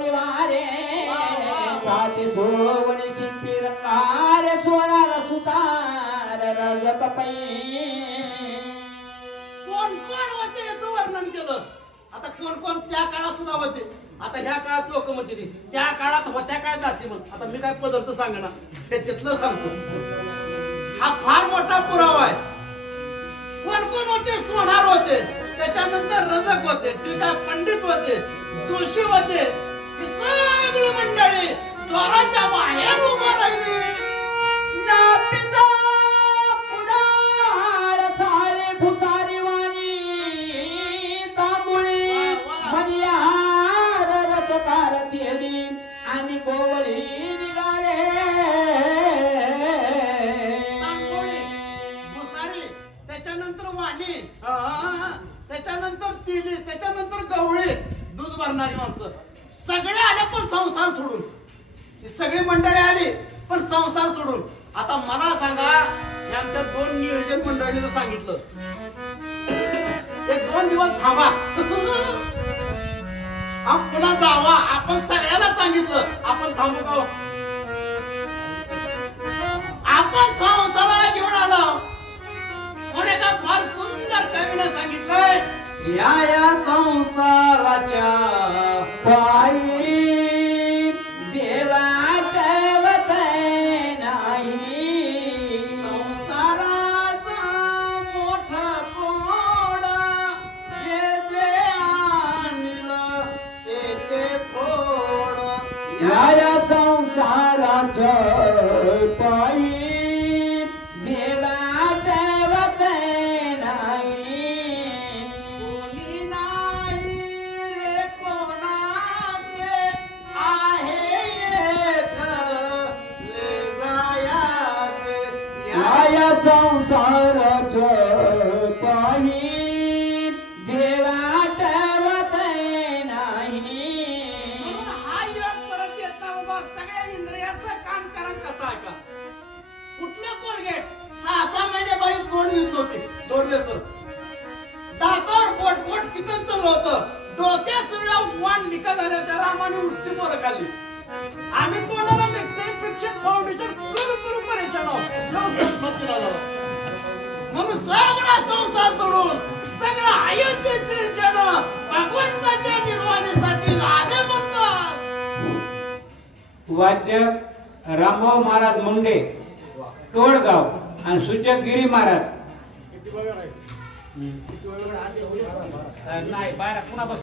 परिवारे साथी सोवणी शिंपी रंगारे सोनार सुतार रजकपै कोण कोण होते याचं वर्णन केलं. आता कोण कोण त्या काळात सुद्धा होते. आता ह्या काळात लोक म्हणते त्या काळात होत्या काय जाते. मग आता मी काय पदार्थ सांगणार त्याच्यातलं सांगतो. हा फार मोठा पुरावा आहे. कोण कोण होते. सोनार होते, त्याच्यानंतर रजक होते, टीका पंडित होते, जोशी होते. ही सगळी मंडळी द्वाराच्या बाहेर उभा राहिली. नापिता पुडाळ साळे भुसारी वाणी तांबुळी मर्याद रथकार केली आणि गोवळी निघाले. तांबोळी भुसारी, त्याच्यानंतर वाणी, त्याच्यानंतर तिली, त्याच्यानंतर गवळी, दूध भरणारी माणसं सगळे आले. पण संसार सोडून ही सगळी मंडळी आली पण संसार सोडून. आता मला सांगा, आमच्या 2 नियोजन मंडळीने सांगितलं एक 2 दिवस थांबा, पुन्हा जावा. आपण सगळ्याला सांगितलं आपण थांबू का. आपण संसाराला घेऊन आलो म्हणून एका फार सुंदर कवीने सांगितलंय, या संसाराच्या पायी देवा ठेवत नाही. संसाराचा मोठा कोड जे जे आणलं ते थोडं. या संसाराच्या पायी देवा ठेवत नाही. कोणी नाही रे कोणाचे आहे एक ले जायाचे. या संसाराच्या पायी देवा ठेवत नाही. म्हणून हा योग परत येत ना बाबा. सगळ्या इंद्रियाचं काम करा. कथा ऐका. कुठलं कोलगेट 6-6 महिने बाई तोंड येत नव्हते जोडले तर दातावर बोट बोट किटन चाललं होतं. डोक्या सगळ्या वाण लिका झाल्या त्या. रामाने उष्टी पोरं खाल्ली. आम्ही कोणाला मिक्सिंग पिक्चर फाउंडेशन करू परेशान आहोत. म्हणून सगळा संसार सोडून सगळं अयोध्येचे जन भगवंताच्या निर्वाणीसाठी आले म्हणतात. वाचक रामभाऊ महाराज मुंडे टोळगाव आणि सूचक गिरी महाराज. नाही 12 पुन्हा बस.